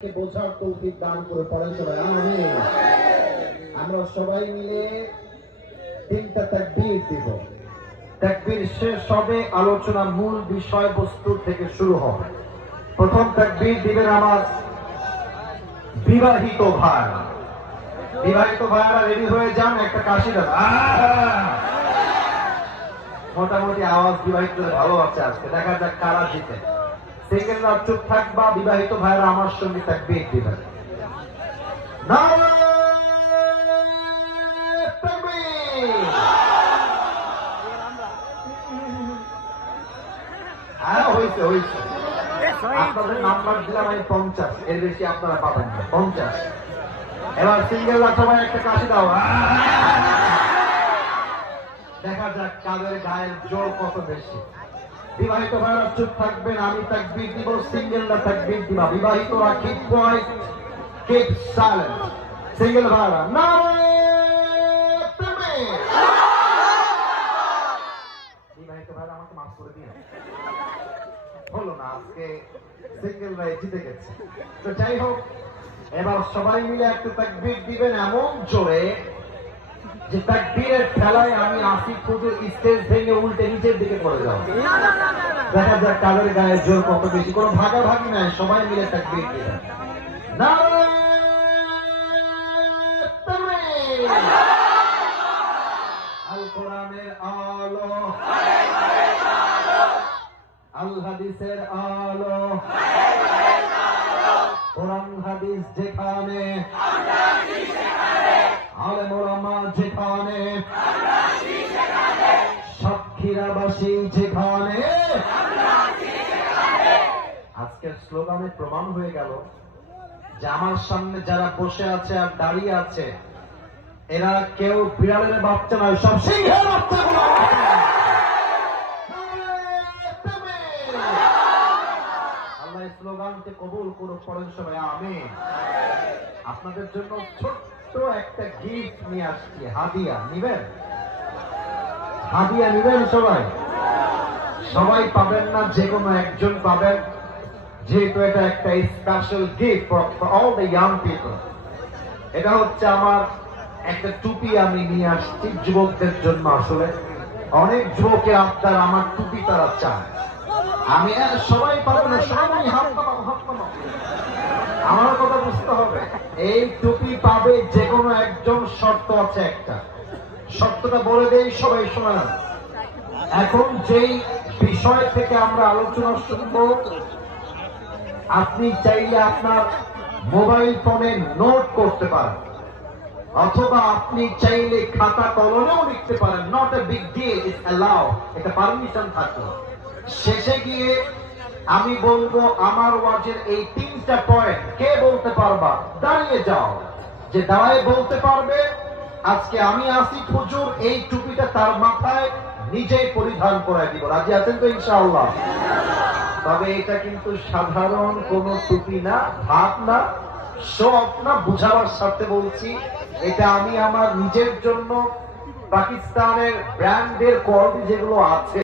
বোঝার তৌফিক দান করে পড়েন সবাই আমিন। আমরা সবাই মিলে তিনটা তাকবীর দিব। তাকবীর শেষ হবে, আলোচনা মূল বিষয়বস্তু থেকে শুরু হবে। প্রথম তাকবীর দিবেন আমার বিবাহিত ভাইরা। বিবাহিত ভাইরা রেডি হয়ে যান, একটা কাশি দেন। মোটামুটি আওয়াজ বিবাহিতদের ভালো আছে আজকে, দেখা যাক কারা জিতে। সিঙ্গেলরা চুপ থাকবা, বিবাহিত ভাইরা আমার সঙ্গে তাকবীর দিবেন। হয়েছে হয়েছে, আপনাদের নাম্বার দিলাম আমি 50, এর বেশি আপনারা পাবেন না। 50। এবার সিঙ্গেলরা সবাই একটা কাশি দাও। দেখা যাক কাদের গায়ের জোর কত বেশি। বিবাহিত ভাইরা চুপ থাকবেন, আমি তাকবীর দিব, সিঙ্গেলরা তাকবীর দিবা। বিবাহিতরা keep quiet, keep silent. Single ভাইরা বিবাহিত ভাইরা আমাকে মাফ করে দিন, হলো না, আজকে সিঙ্গেল ভাই জিতে গেছে। তো যাই হোক, এবার সবাই মিলে একটু তাকবীর দিবেন এমন জোরে যে তাকবীরের খেলায় আমি আসিফ হুজুর স্টেজ ভেঙে উল্টে নিচের দিকে পড়ে যাও। দেখা যাক কাদের গায়ে জোর কত বেশি। কোনো ভাগাভাগি নাই, সবাই মিলে তাকবীর দিবেন। আল কোরআনের আলো, আল হাদিসের আলো, কোরআন হাদিস যেখানে, আলেম ওলামা যেখানে, সাতক্ষীরাবাসী যেখানে। আজকের স্লোগানে প্রমাণ হয়ে গেল যে আমার সামনে যারা বসে আছে আর দাঁড়িয়ে আছে, এরা কেউ বিড়ালের বাচ্চা নয়, সব সিংহের বাচ্চা। আল্লাহ স্লোগানকে কবুল করো, পড়েন সবাই আমিন। আপনাদের জন্য ছোট্ট একটা গিফট নিয়ে আসছি, হাদিয়া নিবেন? হাদিয়া নিবেন সবাই? সবাই পাবেন না, যে কোনো একজন পাবেন, যেহেতু এটা একটা special gift for all the young people. এটা হচ্ছে আমার একটা টুপি আমি নিয়ে আসছি যুবকদের জন্য। আসলে অনেক যুবকের আপনার আমার টুপি তারা চায়। আমি সবাই পাবো না, সবাই হাত পাবো, হাত পাবো। আমার কথা বুঝতে হবে, এই টুপি পাবে যে কোনো একজন, শর্ত আছে একটা। শর্তটা বলে দেই, সবাই শোনেন। এখন যেই বিষয় থেকে আমরা আলোচনা শুনব, আপনি চাইলে আপনার মোবাইল ফোনে নোট করতে পারেন, অথবা আপনি চাইলে খাতা কলমেও লিখতে পারেন। Not a big deal, it's allow, এটা পারমিশন থাকলো। শেষে গিয়ে আমি বলবো আমার ওয়াজের এই 3টা পয়েন্ট, কে বলতে পারবা দাঁড়িয়ে যাও। যে দাঁড়ায় বলতে পারবে, আজকে আমি আসিফ হুজুর এই টুপিটা তার মাথায় নিজেই পরিধান করাই দিব। রাজি আছেন তো ইনশাআল্লাহ? তবে এটা কিন্তু সাধারণ কোন টুপি না, ভাত না, শো অফ না, বুঝাবার সাথে বলছি। এটা আমি আমার নিজের জন্য পাকিস্তানের ব্র্যান্ডের কোয়ালিটি যেগুলো আছে